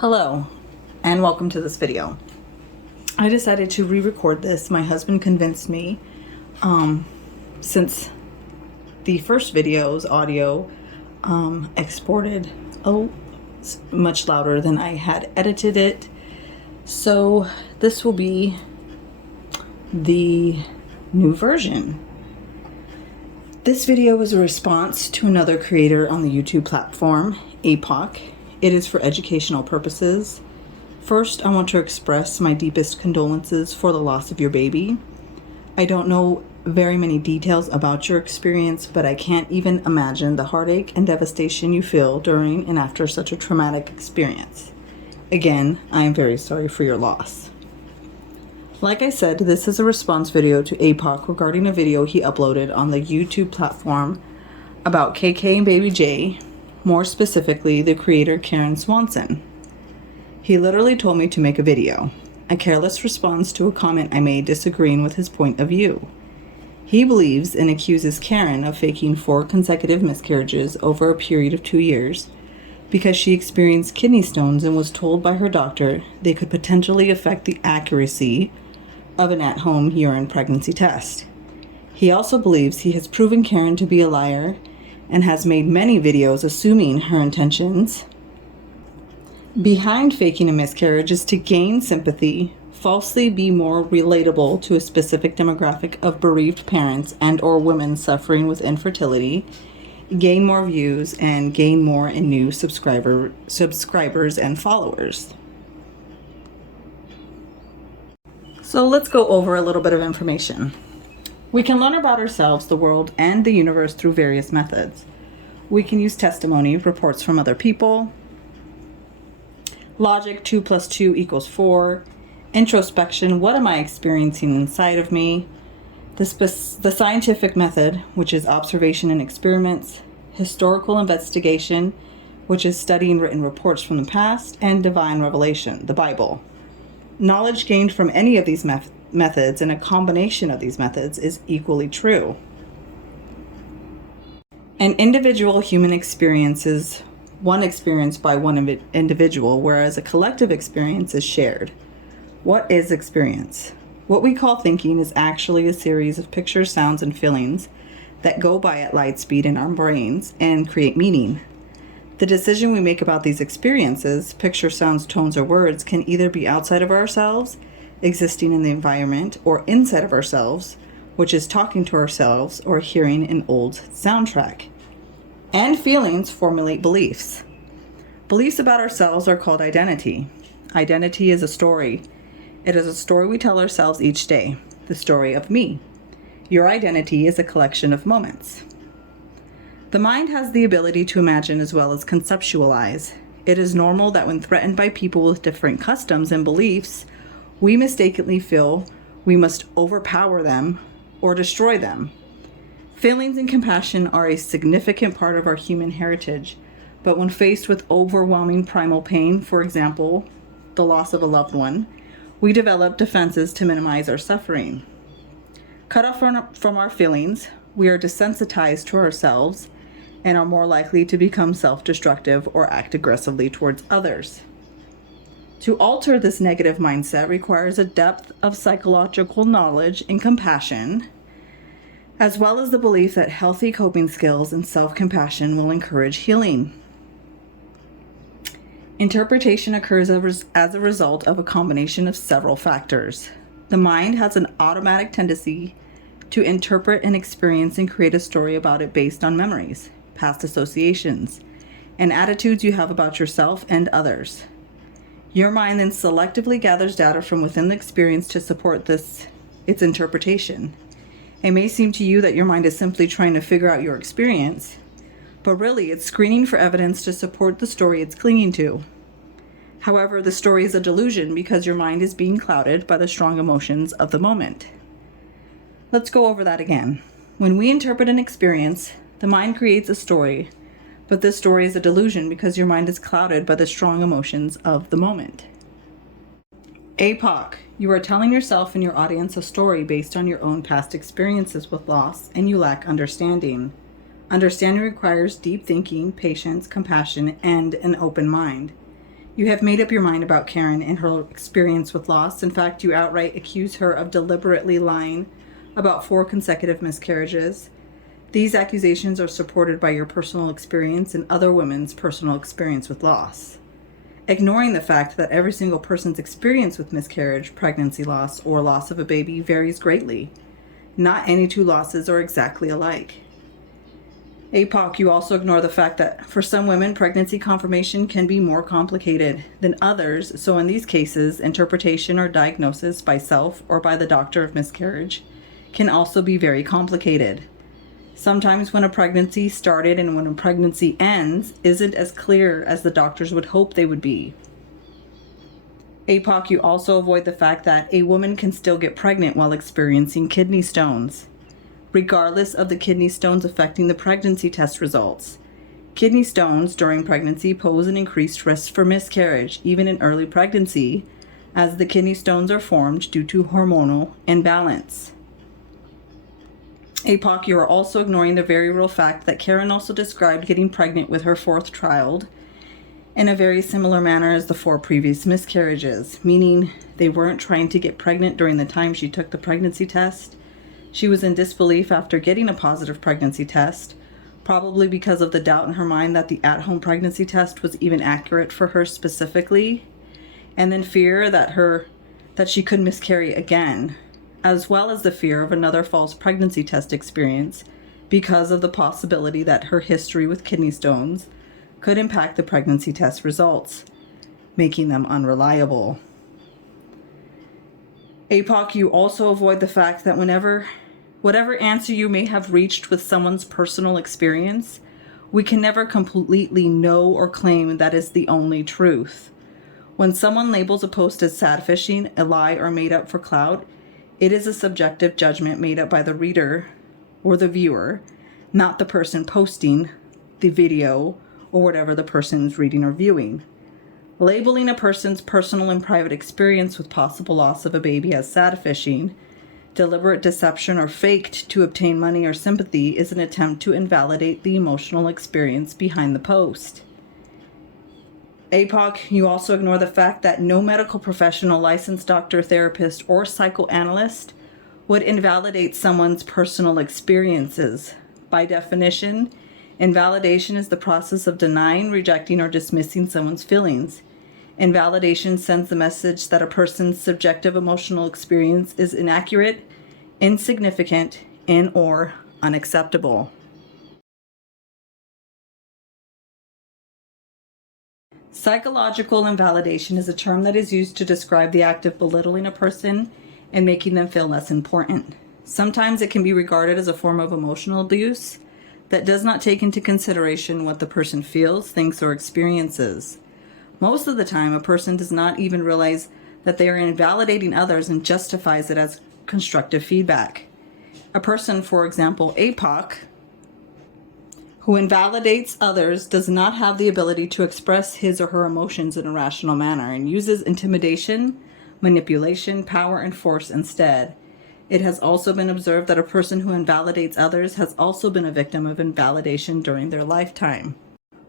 Hello, and welcome to this video. I decided to re-record this. My husband convinced me, since the first video's audio exported much louder than I had edited it. So this will be the new version. This video is a response to another creator on the YouTube platform, Apoc. It is for educational purposes. First, I want to express my deepest condolences for the loss of your baby. I don't know very many details about your experience, but I can't even imagine the heartache and devastation you feel during and after such a traumatic experience. Again, I am very sorry for your loss. Like I said, this is a response video to Apoc regarding a video he uploaded on the YouTube platform about KKandBabyJ, more specifically the creator Keren Swan. He literally told me to make a video, a careless response to a comment I made disagreeing with his point of view. He believes and accuses Keren of faking 4 consecutive miscarriages over a period of 2 years because she experienced kidney stones and was told by her doctor they could potentially affect the accuracy of an at-home urine pregnancy test. He also believes he has proven Keren to be a liar and has made many videos assuming her intentions behind faking a miscarriage is to gain sympathy, falsely be more relatable to a specific demographic of bereaved parents and or women suffering with infertility, gain more views, and gain more in new subscribers and followers. So let's go over a little bit of information. We can learn about ourselves, the world, and the universe through various methods. We can use testimony, reports from other people, logic, 2 + 2 = 4, introspection, what am I experiencing inside of me, the scientific method, which is observation and experiments, historical investigation, which is studying written reports from the past, and divine revelation, the Bible. Knowledge gained from any of these methods and a combination of these methods is equally true. An individual human experience is one experience by one individual, whereas a collective experience is shared. What is experience? What we call thinking is actually a series of pictures, sounds, and feelings that go by at light speed in our brains and create meaning. The decision we make about these experiences, picture, sounds, tones, or words, can either be outside of ourselves, existing in the environment, or inside of ourselves, which is talking to ourselves or hearing an old soundtrack. And feelings formulate beliefs. Beliefs about ourselves are called identity. Identity is a story. It is a story we tell ourselves each day, the story of me. Your identity is a collection of moments. The mind has the ability to imagine as well as conceptualize. It is normal that when threatened by people with different customs and beliefs, we mistakenly feel we must overpower them or destroy them. Feelings and compassion are a significant part of our human heritage, but when faced with overwhelming primal pain, for example, the loss of a loved one, we develop defenses to minimize our suffering. Cut off from our feelings, we are desensitized to ourselves and are more likely to become self-destructive or act aggressively towards others. To alter this negative mindset requires a depth of psychological knowledge and compassion, as well as the belief that healthy coping skills and self-compassion will encourage healing. Interpretation occurs as a result of a combination of several factors. The mind has an automatic tendency to interpret an experience and create a story about it based on memories, past associations, and attitudes you have about yourself and others. Your mind then selectively gathers data from within the experience to support its interpretation. It may seem to you that your mind is simply trying to figure out your experience, but really it's screening for evidence to support the story it's clinging to. However, the story is a delusion because your mind is being clouded by the strong emotions of the moment. Let's go over that again. When we interpret an experience, the mind creates a story, but this story is a delusion because your mind is clouded by the strong emotions of the moment. Apoc, you are telling yourself and your audience a story based on your own past experiences with loss, and you lack understanding. Understanding requires deep thinking, patience, compassion, and an open mind. You have made up your mind about Keren and her experience with loss. In fact, you outright accuse her of deliberately lying about 4 consecutive miscarriages. These accusations are supported by your personal experience and other women's personal experience with loss, ignoring the fact that every single person's experience with miscarriage, pregnancy loss, or loss of a baby varies greatly. Not any 2 losses are exactly alike. Apoc, you also ignore the fact that for some women, pregnancy confirmation can be more complicated than others. So in these cases, interpretation or diagnosis by self or by the doctor of miscarriage can also be very complicated. Sometimes when a pregnancy started and when a pregnancy ends isn't as clear as the doctors would hope they would be. Apoc, you also avoid the fact that a woman can still get pregnant while experiencing kidney stones, regardless of the kidney stones affecting the pregnancy test results. Kidney stones during pregnancy pose an increased risk for miscarriage, even in early pregnancy, as the kidney stones are formed due to hormonal imbalance. Apoc, you are also ignoring the very real fact that Keren also described getting pregnant with her 4th child in a very similar manner as the 4 previous miscarriages, meaning they weren't trying to get pregnant during the time she took the pregnancy test. She was in disbelief after getting a positive pregnancy test, probably because of the doubt in her mind that the at-home pregnancy test was even accurate for her specifically, and then fear that she could miscarry again, as well as the fear of another false pregnancy test experience because of the possibility that her history with kidney stones could impact the pregnancy test results, making them unreliable. Apoc, you also avoid the fact that whatever answer you may have reached with someone's personal experience, we can never completely know or claim that is the only truth. When someone labels a post as sad fishing, a lie, or made up for clout, it is a subjective judgment made up by the reader or the viewer, not the person posting the video or whatever the person is reading or viewing. Labeling a person's personal and private experience with possible loss of a baby as sad fishing, deliberate deception, or faked to obtain money or sympathy is an attempt to invalidate the emotional experience behind the post. Apoc, you also ignore the fact that no medical professional, licensed doctor, therapist, or psychoanalyst would invalidate someone's personal experiences. By definition, invalidation is the process of denying, rejecting, or dismissing someone's feelings. Invalidation sends the message that a person's subjective emotional experience is inaccurate, insignificant, and/or unacceptable. Psychological invalidation is a term that is used to describe the act of belittling a person and making them feel less important. Sometimes it can be regarded as a form of emotional abuse that does not take into consideration what the person feels, thinks, or experiences. Most of the time, a person does not even realize that they are invalidating others and justifies it as constructive feedback. A person, for example, Apoc, who invalidates others, does not have the ability to express his or her emotions in a rational manner and uses intimidation, manipulation, power, and force instead. It has also been observed that a person who invalidates others has also been a victim of invalidation during their lifetime.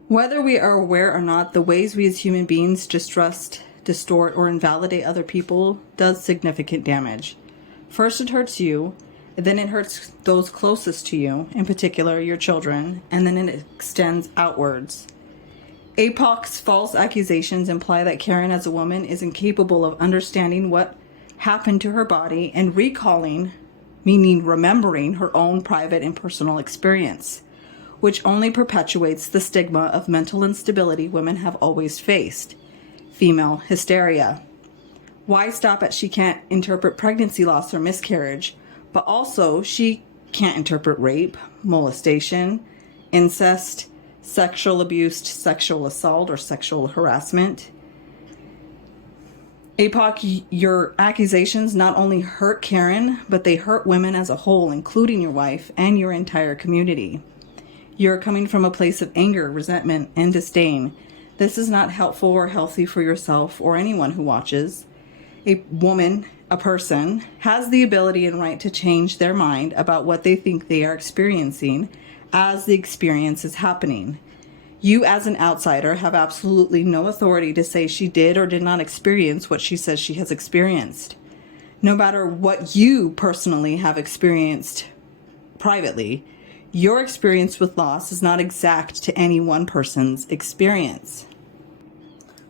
Whether we are aware or not, the ways we as human beings distrust, distort, or invalidate other people does significant damage. First, it hurts you, then it hurts those closest to you, in particular your children, and then it extends outwards. Apoc's false accusations imply that Keren as a woman is incapable of understanding what happened to her body and recalling, meaning remembering, her own private and personal experience, which only perpetuates the stigma of mental instability women have always faced: female hysteria. Why stop at she can't interpret pregnancy loss or miscarriage, but also she can't interpret rape, molestation, incest, sexual abuse, sexual assault, or sexual harassment? Apoc, your accusations not only hurt Keren, but they hurt women as a whole, including your wife and your entire community. You're coming from a place of anger, resentment, and disdain. This is not helpful or healthy for yourself or anyone who watches. A woman, a person, has the ability and right to change their mind about what they think they are experiencing as the experience is happening. You, as an outsider, have absolutely no authority to say she did or did not experience what she says she has experienced. No matter what you personally have experienced privately, your experience with loss is not exact to any one person's experience.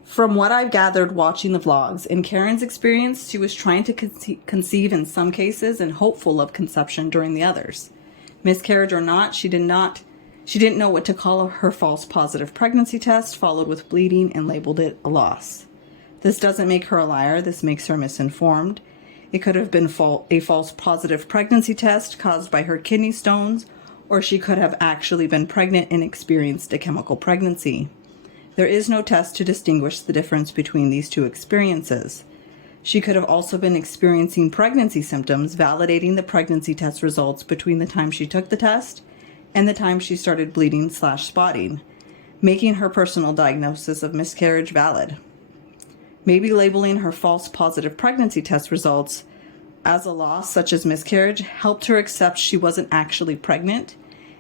From what I've gathered watching the vlogs, in Keren's experience, she was trying to conceive in some cases and hopeful of conception during the others. Miscarriage or not, she didn't know what to call her false positive pregnancy test, followed with bleeding, and labeled it a loss. This doesn't make her a liar, this makes her misinformed. It could have been a false positive pregnancy test caused by her kidney stones, or she could have actually been pregnant and experienced a chemical pregnancy. There is no test to distinguish the difference between these two experiences. She could have also been experiencing pregnancy symptoms, validating the pregnancy test results between the time she took the test and the time she started bleeding/spotting, making her personal diagnosis of miscarriage valid. Maybe labeling her false positive pregnancy test results as a loss, such as miscarriage, helped her accept she wasn't actually pregnant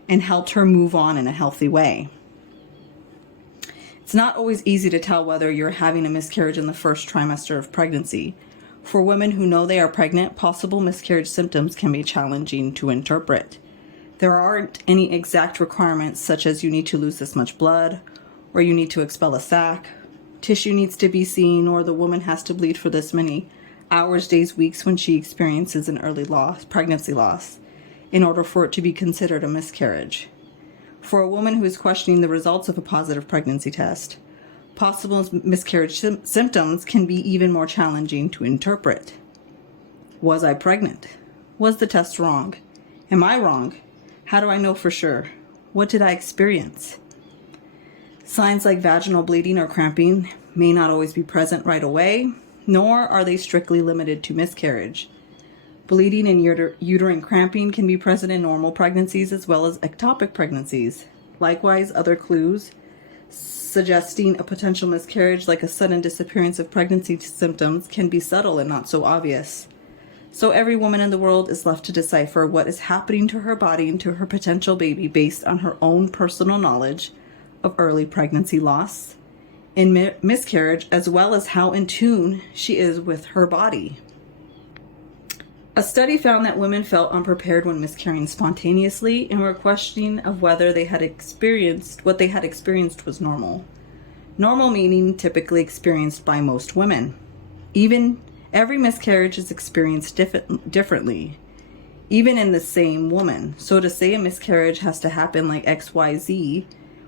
and helped her move on in a healthy way. It's not always easy to tell whether you're having a miscarriage in the first trimester of pregnancy. For women who know they are pregnant, possible miscarriage symptoms can be challenging to interpret. There aren't any exact requirements, such as you need to lose this much blood, or you need to expel a sac, tissue needs to be seen, or the woman has to bleed for this many hours, days, weeks when she experiences an early pregnancy loss, in order for it to be considered a miscarriage. For a woman who is questioning the results of a positive pregnancy test, possible miscarriage symptoms can be even more challenging to interpret. Was I pregnant? Was the test wrong? Am I wrong? How do I know for sure? What did I experience? Signs like vaginal bleeding or cramping may not always be present right away, nor are they strictly limited to miscarriage. Bleeding and uterine cramping can be present in normal pregnancies as well as ectopic pregnancies. Likewise, other clues suggesting a potential miscarriage, like a sudden disappearance of pregnancy symptoms, can be subtle and not so obvious. So every woman in the world is left to decipher what is happening to her body and to her potential baby based on her own personal knowledge of early pregnancy loss and miscarriage, as well as how in tune she is with her body. A study found that women felt unprepared when miscarrying spontaneously and were questioning of whether what they had experienced was normal. Normal meaning typically experienced by most women. Every miscarriage is experienced differently, even in the same woman. So to say a miscarriage has to happen like XYZ,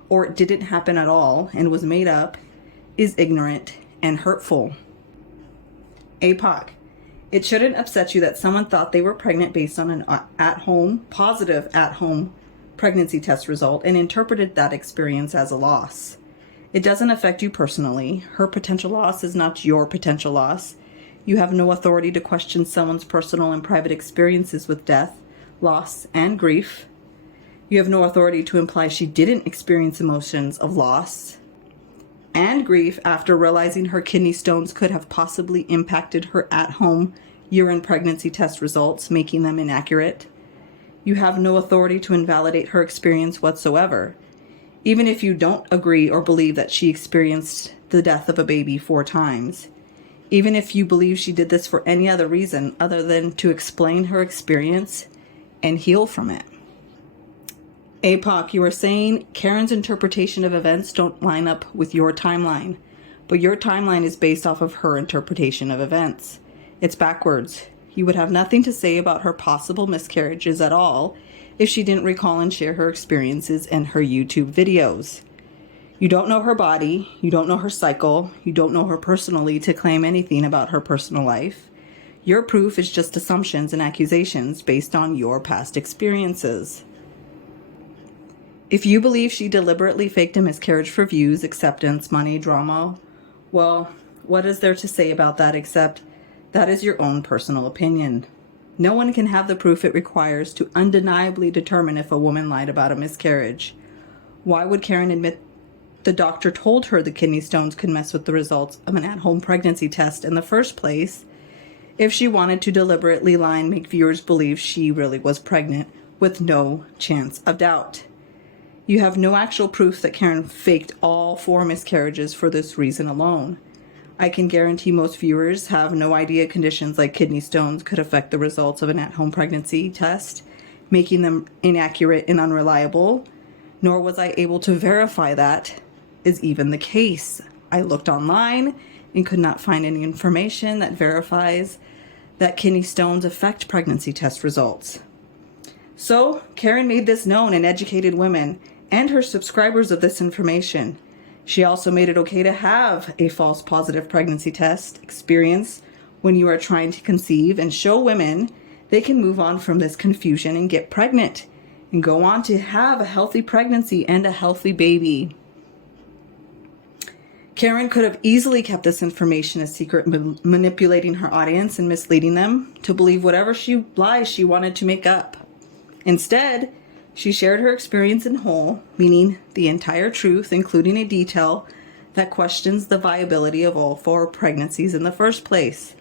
or it didn't happen at all and was made up, is ignorant and hurtful. Apoc. It shouldn't upset you that someone thought they were pregnant based on an positive at-home pregnancy test result and interpreted that experience as a loss. It doesn't affect you personally. Her potential loss is not your potential loss. You have no authority to question someone's personal and private experiences with death, loss, and grief. You have no authority to imply she didn't experience emotions of loss and grief after realizing her kidney stones could have possibly impacted her at-home urine pregnancy test results, making them inaccurate. You have no authority to invalidate her experience whatsoever, even if you don't agree or believe that she experienced the death of a baby 4 times. Even if you believe she did this for any other reason other than to explain her experience and heal from it. Apoc, you are saying Keren's interpretation of events don't line up with your timeline, but your timeline is based off of her interpretation of events. It's backwards. You would have nothing to say about her possible miscarriages at all if she didn't recall and share her experiences in her YouTube videos. You don't know her body, you don't know her cycle, you don't know her personally to claim anything about her personal life. Your proof is just assumptions and accusations based on your past experiences. If you believe she deliberately faked a miscarriage for views, acceptance, money, drama, well, what is there to say about that except that is your own personal opinion? No one can have the proof it requires to undeniably determine if a woman lied about a miscarriage. Why would Keren admit the doctor told her the kidney stones could mess with the results of an at-home pregnancy test in the first place if she wanted to deliberately lie and make viewers believe she really was pregnant with no chance of doubt? You have no actual proof that Keren faked all 4 miscarriages for this reason alone. I can guarantee most viewers have no idea conditions like kidney stones could affect the results of an at-home pregnancy test, making them inaccurate and unreliable, nor was I able to verify that is even the case. I looked online and could not find any information that verifies that kidney stones affect pregnancy test results. So, Keren made this known and educated women and her subscribers of this information. She also made it okay to have a false positive pregnancy test experience when you are trying to conceive, and show women they can move on from this confusion and get pregnant and go on to have a healthy pregnancy and a healthy baby. Keren could have easily kept this information a secret, manipulating her audience and misleading them to believe whatever lies she wanted to make up. Instead, she shared her experience in whole, meaning the entire truth, including a detail that questions the viability of all 4 pregnancies in the first place.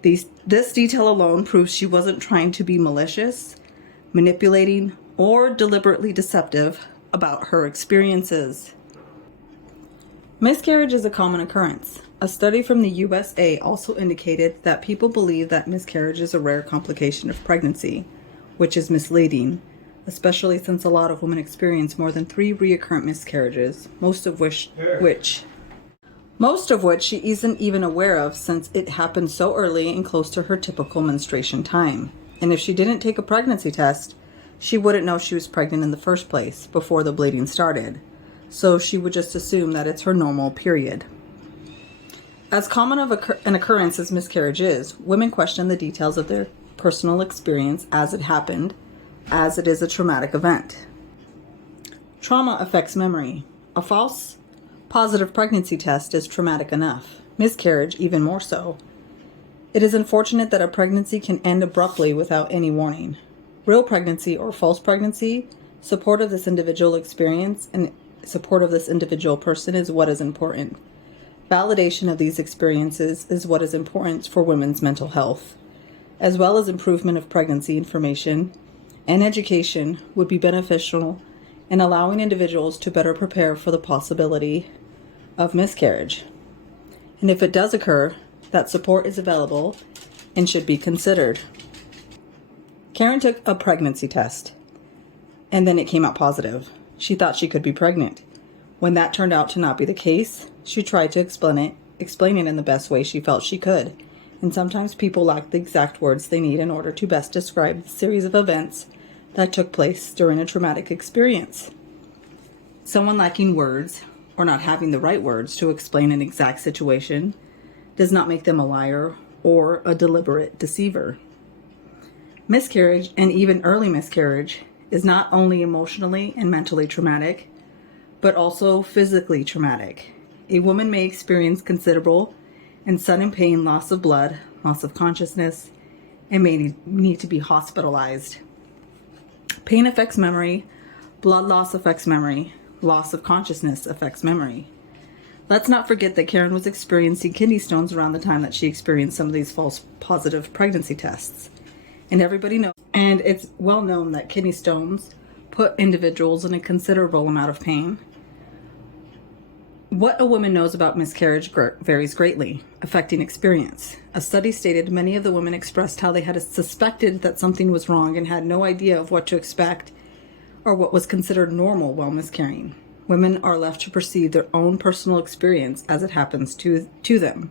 This detail alone proves she wasn't trying to be malicious, manipulating, or deliberately deceptive about her experiences. Miscarriage is a common occurrence. A study from the USA also indicated that people believe that miscarriage is a rare complication of pregnancy, which is misleading, especially since a lot of women experience more than 3 recurrent miscarriages, most of which she isn't even aware of, since it happened so early and close to her typical menstruation time. And if she didn't take a pregnancy test, she wouldn't know she was pregnant in the first place before the bleeding started. So she would just assume that it's her normal period. As common of an occurrence as miscarriage is, women question the details of their personal experience as it happened, as it is a traumatic event. Trauma affects memory. A false positive pregnancy test is traumatic enough. Miscarriage even more so. It is unfortunate that a pregnancy can end abruptly without any warning. Real pregnancy or false pregnancy, support of this individual experience and support of this individual person is what is important. Validation of these experiences is what is important for women's mental health, as well as improvement of pregnancy information and education would be beneficial in allowing individuals to better prepare for the possibility of miscarriage. And if it does occur, that support is available and should be considered. Keren took a pregnancy test, and then it came out positive. She thought she could be pregnant. When that turned out to not be the case, she tried to explain it in the best way she felt she could. And sometimes people lack the exact words they need in order to best describe the series of events that took place during a traumatic experience. Someone lacking words or not having the right words to explain an exact situation does not make them a liar or a deliberate deceiver. Miscarriage, and even early miscarriage, is not only emotionally and mentally traumatic, but also physically traumatic. A woman may experience considerable and sudden pain, loss of blood, loss of consciousness, and may need to be hospitalized. Pain affects memory, blood loss affects memory, loss of consciousness affects memory. Let's not forget that Keren was experiencing kidney stones around the time that she experienced some of these false positive pregnancy tests. And everybody knows, and it's well known that kidney stones put individuals in a considerable amount of pain. What a woman knows about miscarriage varies greatly, affecting experience. A study stated many of the women expressed how they had suspected that something was wrong and had no idea of what to expect or what was considered normal while miscarrying. Women are left to perceive their own personal experience as it happens to them.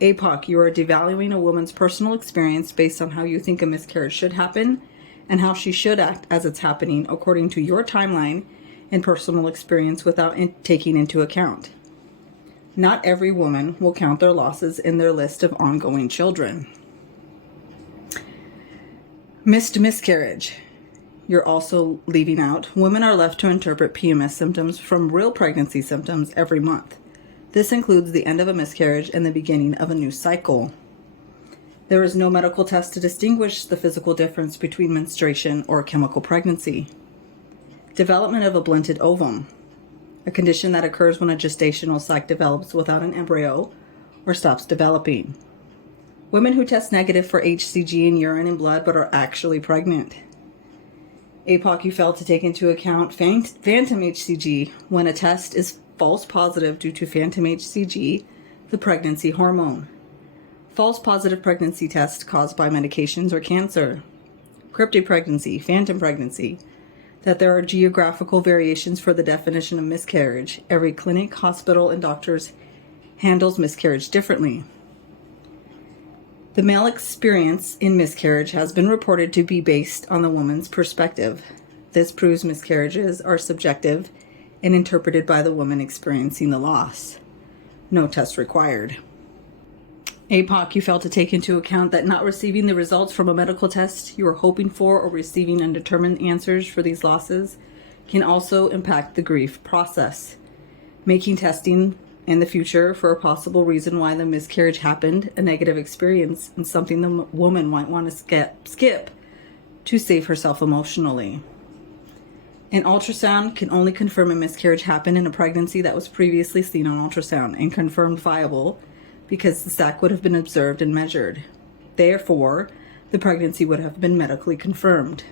Apoc, you are devaluing a woman's personal experience based on how you think a miscarriage should happen and how she should act as it's happening according to your timeline and personal experience without taking into account. Not every woman will count their losses in their list of ongoing children. Missed miscarriage. You're also leaving out. Women are left to interpret PMS symptoms from real pregnancy symptoms every month. This includes the end of a miscarriage and the beginning of a new cycle. There is no medical test to distinguish the physical difference between menstruation or chemical pregnancy. Development of a blunted ovum, a condition that occurs when a gestational sac develops without an embryo or stops developing. Women who test negative for HCG in urine and blood but are actually pregnant. Apoc, you failed to take into account phantom HCG when a test is false positive due to phantom HCG, the pregnancy hormone. False positive pregnancy test caused by medications or cancer. Cryptic pregnancy, phantom pregnancy. That there are geographical variations for the definition of miscarriage. Every clinic, hospital, and doctors handles miscarriage differently. The male experience in miscarriage has been reported to be based on the woman's perspective. This proves miscarriages are subjective and interpreted by the woman experiencing the loss. No test required. Apoc, you failed to take into account that not receiving the results from a medical test you were hoping for or receiving undetermined answers for these losses can also impact the grief process, making testing in the future for a possible reason why the miscarriage happened a negative experience and something the woman might want to skip to save herself emotionally. An ultrasound can only confirm a miscarriage happened in a pregnancy that was previously seen on ultrasound and confirmed viable because the sac would have been observed and measured. Therefore, the pregnancy would have been medically confirmed.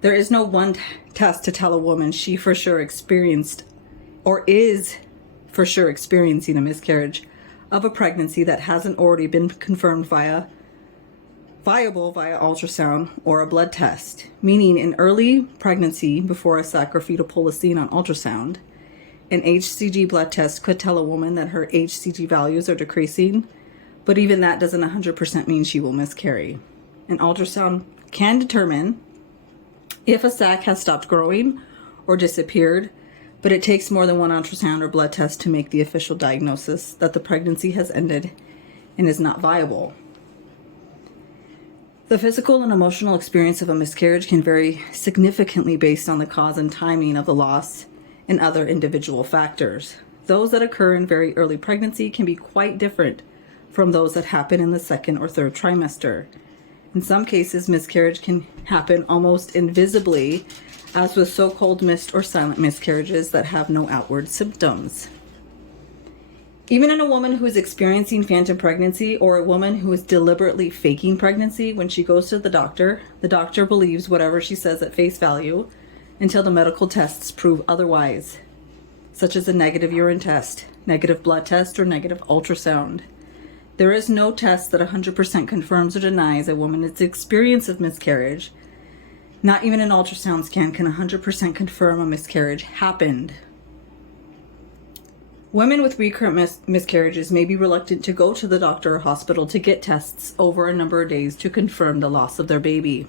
There is no one test to tell a woman she for sure experienced or is for sure experiencing a miscarriage of a pregnancy that hasn't already been confirmed viable via ultrasound or a blood test, meaning in early pregnancy before a sac or fetal pool is seen on ultrasound. An HCG blood test could tell a woman that her HCG values are decreasing, but even that doesn't 100% mean she will miscarry. An ultrasound can determine if a sac has stopped growing or disappeared, but it takes more than one ultrasound or blood test to make the official diagnosis that the pregnancy has ended and is not viable. The physical and emotional experience of a miscarriage can vary significantly based on the cause and timing of the loss and other individual factors. Those that occur in very early pregnancy can be quite different from those that happen in the second or third trimester. In some cases, miscarriage can happen almost invisibly, as with so-called missed or silent miscarriages that have no outward symptoms. Even in a woman who is experiencing phantom pregnancy or a woman who is deliberately faking pregnancy, when she goes to the doctor believes whatever she says at face value until the medical tests prove otherwise, such as a negative urine test, negative blood test, or negative ultrasound. There is no test that 100% confirms or denies a woman's experience of miscarriage. Not even an ultrasound scan can 100% confirm a miscarriage happened. Women with recurrent miscarriages may be reluctant to go to the doctor or hospital to get tests over a number of days to confirm the loss of their baby.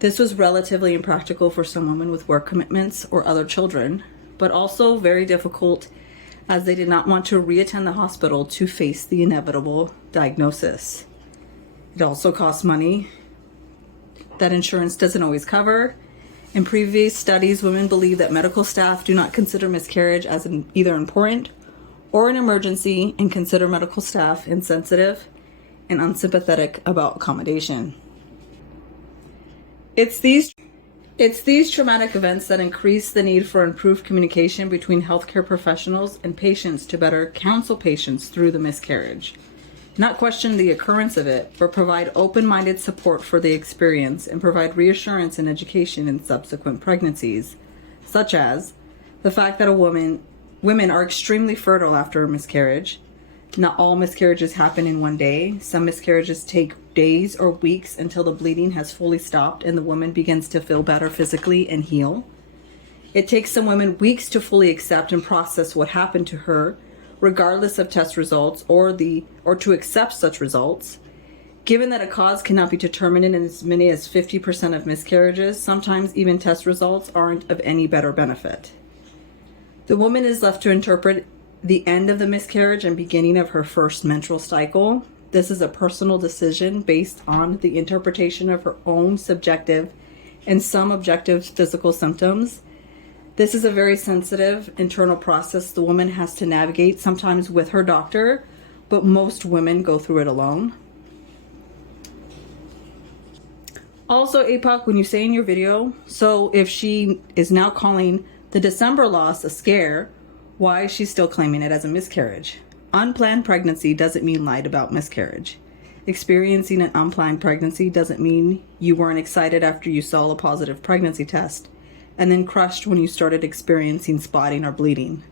This was relatively impractical for some women with work commitments or other children, but also very difficult as they did not want to reattend the hospital to face the inevitable diagnosis. It also costs money that insurance doesn't always cover. In previous studies, women believe that medical staff do not consider miscarriage as either important or an emergency and consider medical staff insensitive and unsympathetic about accommodation. It's these traumatic events that increase the need for improved communication between healthcare professionals and patients to better counsel patients through the miscarriage. Not question the occurrence of it, but provide open-minded support for the experience and provide reassurance and education in subsequent pregnancies, such as the fact that women are extremely fertile after a miscarriage. Not all miscarriages happen in one day. Some miscarriages take days or weeks until the bleeding has fully stopped and the woman begins to feel better physically and heal. It takes some women weeks to fully accept and process what happened to her, regardless of test results or to accept such results. Given that a cause cannot be determined in as many as 50% of miscarriages, sometimes even test results aren't of any better benefit. The woman is left to interpret the end of the miscarriage and beginning of her first menstrual cycle. This is a personal decision based on the interpretation of her own subjective and some objective physical symptoms. This is a very sensitive internal process the woman has to navigate, sometimes with her doctor, but most women go through it alone. Also, Apoc, when you say in your video, so if she is now calling the December loss a scare, why is she still claiming it as a miscarriage? Unplanned pregnancy doesn't mean lied about miscarriage. Experiencing an unplanned pregnancy doesn't mean you weren't excited after you saw a positive pregnancy test and then crushed when you started experiencing spotting or bleeding.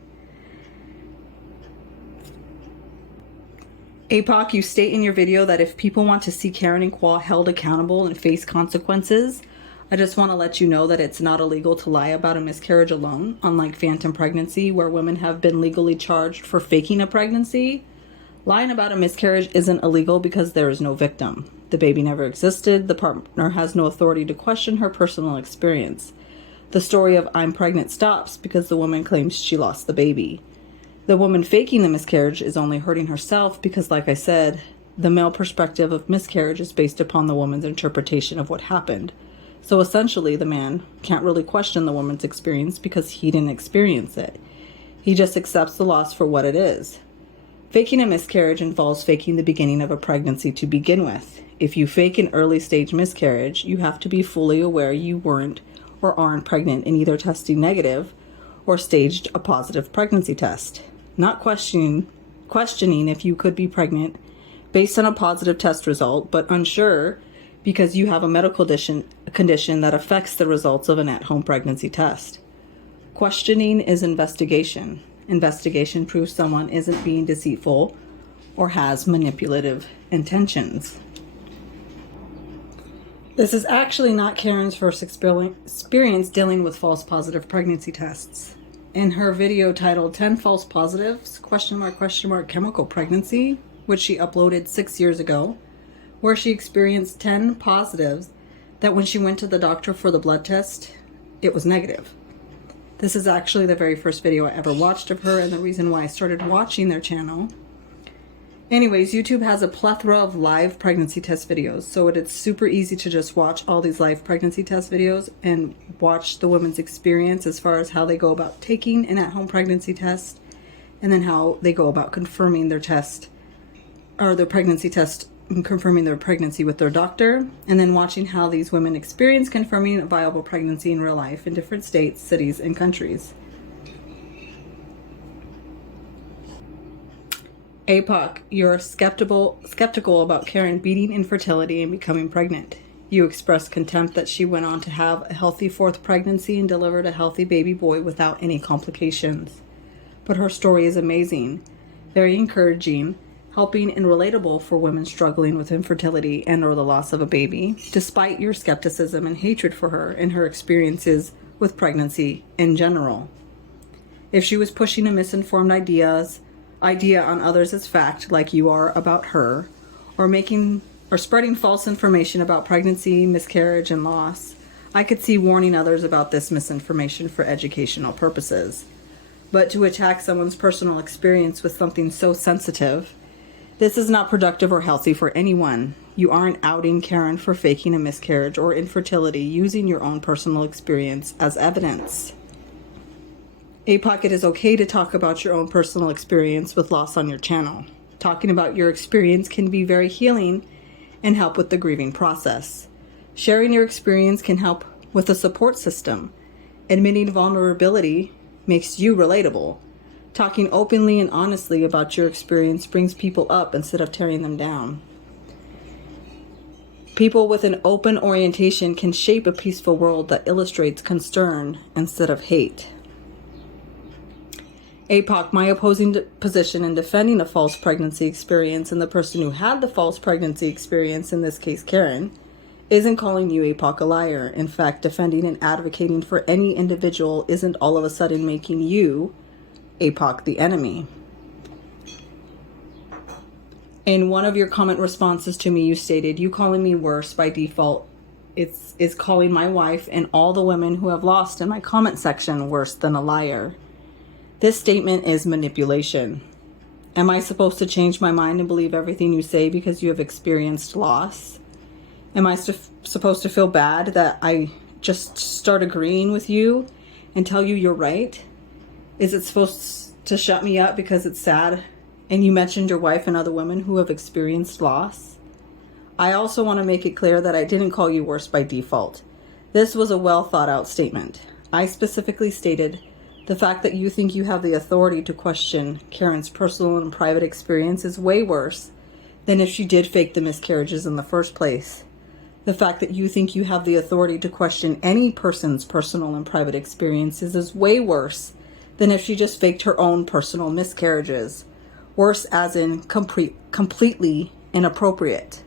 Apoc, you state in your video that if people want to see Keren and Kwa held accountable and face consequences, I just want to let you know that it's not illegal to lie about a miscarriage alone, unlike phantom pregnancy, where women have been legally charged for faking a pregnancy. Lying about a miscarriage isn't illegal because there is no victim. The baby never existed. The partner has no authority to question her personal experience. The story of "I'm pregnant" stops because the woman claims she lost the baby. The woman faking the miscarriage is only hurting herself because, like I said, the male perspective of miscarriage is based upon the woman's interpretation of what happened. So essentially, the man can't really question the woman's experience because he didn't experience it. He just accepts the loss for what it is. Faking a miscarriage involves faking the beginning of a pregnancy to begin with. If you fake an early stage miscarriage, you have to be fully aware you weren't or aren't pregnant and either testing negative or staged a positive pregnancy test. Not questioning if you could be pregnant based on a positive test result, but unsure because you have a medical condition that affects the results of an at-home pregnancy test. Questioning is investigation. Investigation proves someone isn't being deceitful or has manipulative intentions. This is actually not Keren's first experience dealing with false positive pregnancy tests. In her video titled 10 False Positives, chemical pregnancy, which she uploaded 6 years ago, where she experienced 10 positives that when she went to the doctor for the blood test, it was negative. This is actually the very first video I ever watched of her and the reason why I started watching their channel. Anyways, YouTube has a plethora of live pregnancy test videos, so it's super easy to just watch all these live pregnancy test videos and watch the woman's experience as far as how they go about taking an at-home pregnancy test and then how they go about confirming their test or their pregnancy test and confirming their pregnancy with their doctor, and then watching how these women experience confirming a viable pregnancy in real life in different states, cities, and countries. Apoc, you're skeptical about Keren beating infertility and becoming pregnant. You expressed contempt that she went on to have a healthy fourth pregnancy and delivered a healthy baby boy without any complications. But her story is amazing, very encouraging, helping and relatable for women struggling with infertility and or the loss of a baby, despite your skepticism and hatred for her and her experiences with pregnancy in general. If she was pushing a misinformed idea on others as fact, like you are about her, or spreading false information about pregnancy, miscarriage, and loss, I could see warning others about this misinformation for educational purposes. But to attack someone's personal experience with something so sensitive, this is not productive or healthy for anyone. You aren't outing Keren for faking a miscarriage or infertility using your own personal experience as evidence. Apoc, it is okay to talk about your own personal experience with loss on your channel. Talking about your experience can be very healing and help with the grieving process. Sharing your experience can help with a support system. Admitting vulnerability makes you relatable. Talking openly and honestly about your experience brings people up instead of tearing them down. People with an open orientation can shape a peaceful world that illustrates concern instead of hate. Apoc, my opposing position in defending a false pregnancy experience and the person who had the false pregnancy experience, in this case Keren, isn't calling you, Apoc, a liar. In fact, defending and advocating for any individual isn't all of a sudden making you, Apoc, the enemy. In one of your comment responses to me, you stated, "You calling me worse by default is calling my wife and all the women who have lost in my comment section worse than a liar." This statement is manipulation. Am I supposed to change my mind and believe everything you say because you have experienced loss? Am I supposed to feel bad that I just start agreeing with you and tell you you're right? Is it supposed to shut me up because it's sad and you mentioned your wife and other women who have experienced loss? I also want to make it clear that I didn't call you worse by default. This was a well thought out statement. I specifically stated, the fact that you think you have the authority to question Keren's personal and private experience is way worse than if she did fake the miscarriages in the first place. The fact that you think you have the authority to question any person's personal and private experiences is way worse than if she just faked her own personal miscarriages. Worse as in completely inappropriate.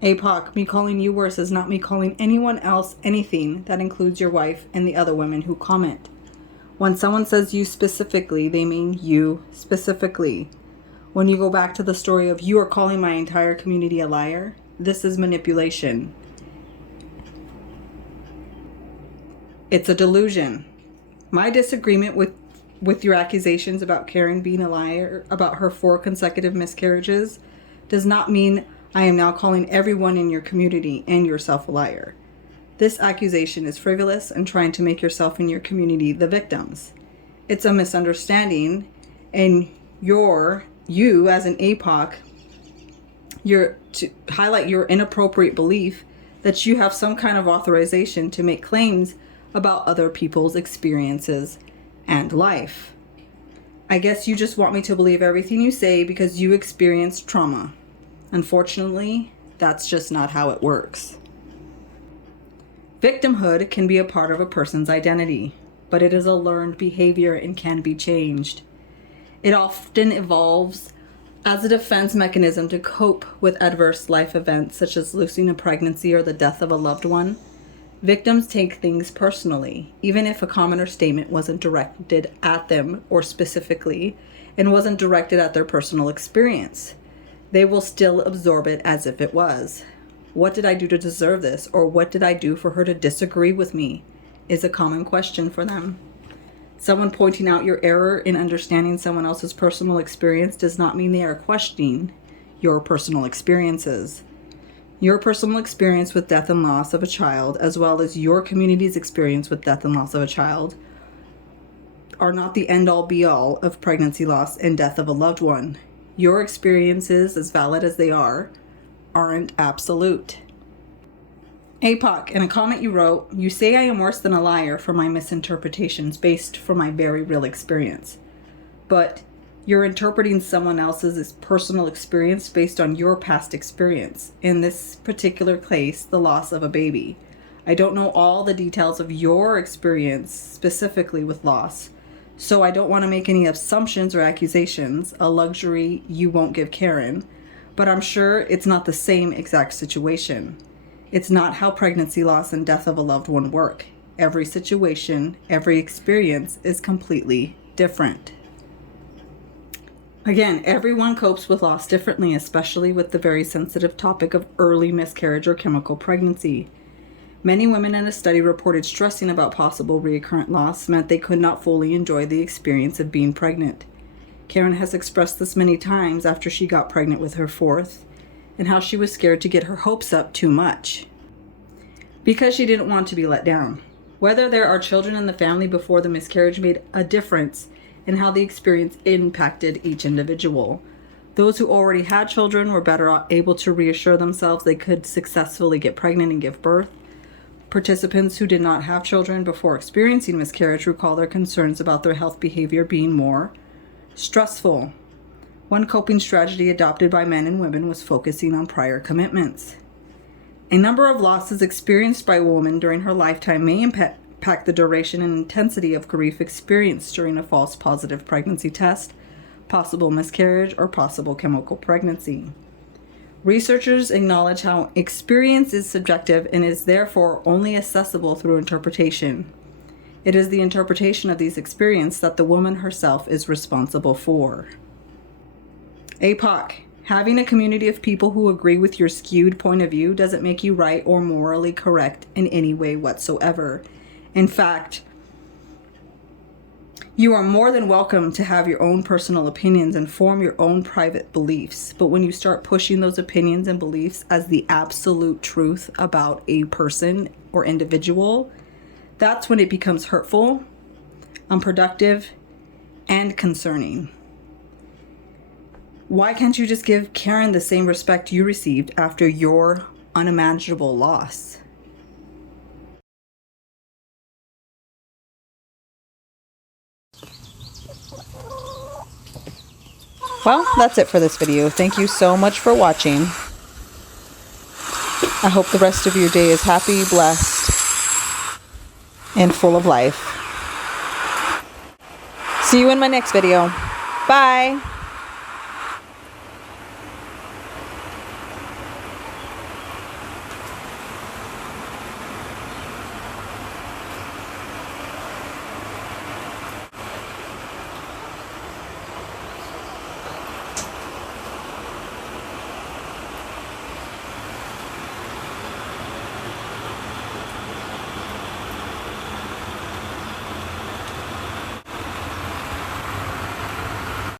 Apoc, me calling you worse is not me calling anyone else anything. That includes your wife and the other women who comment. When someone says you specifically, they mean you specifically. When you go back to the story of you are calling my entire community a liar, this is manipulation. It's a delusion. My disagreement with your accusations about Keren being a liar about her 4 consecutive miscarriages does not mean I am now calling everyone in your community and yourself a liar. This accusation is frivolous and trying to make yourself and your community the victims. It's a misunderstanding, and you as an Apoc, you're to highlight your inappropriate belief that you have some kind of authorization to make claims about other people's experiences and life. I guess you just want me to believe everything you say because you experienced trauma. Unfortunately, that's just not how it works. Victimhood can be a part of a person's identity, but it is a learned behavior and can be changed. It often evolves as a defense mechanism to cope with adverse life events such as losing a pregnancy or the death of a loved one. Victims take things personally, even if a comment or statement wasn't directed at them or specifically and wasn't directed at their personal experience. They will still absorb it as if it was. What did I do to deserve this? Or what did I do for her to disagree with me? Is a common question for them. Someone pointing out your error in understanding someone else's personal experience does not mean they are questioning your personal experiences. Your personal experience with death and loss of a child, as well as your community's experience with death and loss of a child, are not the end-all be-all of pregnancy loss and death of a loved one. Your experiences, as valid as they are, aren't absolute. Apoc, in a comment you wrote, you say I am worse than a liar for my misinterpretations based from my very real experience. But you're interpreting someone else's personal experience based on your past experience. In this particular case, the loss of a baby. I don't know all the details of your experience specifically with loss, so I don't want to make any assumptions or accusations, a luxury you won't give Keren, but I'm sure it's not the same exact situation. It's not how pregnancy loss and death of a loved one work. Every situation, every experience is completely different. Again, everyone copes with loss differently, especially with the very sensitive topic of early miscarriage or chemical pregnancy. Many women in a study reported stressing about possible recurrent loss meant they could not fully enjoy the experience of being pregnant. Keren has expressed this many times after she got pregnant with her 4th, and how she was scared to get her hopes up too much because she didn't want to be let down. Whether there are children in the family before the miscarriage made a difference in how the experience impacted each individual. Those who already had children were better able to reassure themselves they could successfully get pregnant and give birth. Participants who did not have children before experiencing miscarriage recall their concerns about their health behavior being more stressful. One coping strategy adopted by men and women was focusing on prior commitments. A number of losses experienced by a woman during her lifetime may impact the duration and intensity of grief experienced during a false positive pregnancy test, possible miscarriage, or possible chemical pregnancy. Researchers acknowledge how experience is subjective and is therefore only accessible through interpretation. It is the interpretation of these experiences that the woman herself is responsible for. Apoc, having a community of people who agree with your skewed point of view doesn't make you right or morally correct in any way whatsoever. In fact, you are more than welcome to have your own personal opinions and form your own private beliefs. But when you start pushing those opinions and beliefs as the absolute truth about a person or individual, that's when it becomes hurtful, unproductive, and concerning. Why can't you just give Keren the same respect you received after your unimaginable loss? Well, that's it for this video. Thank you so much for watching. I hope the rest of your day is happy, blessed, and full of life. See you in my next video. Bye.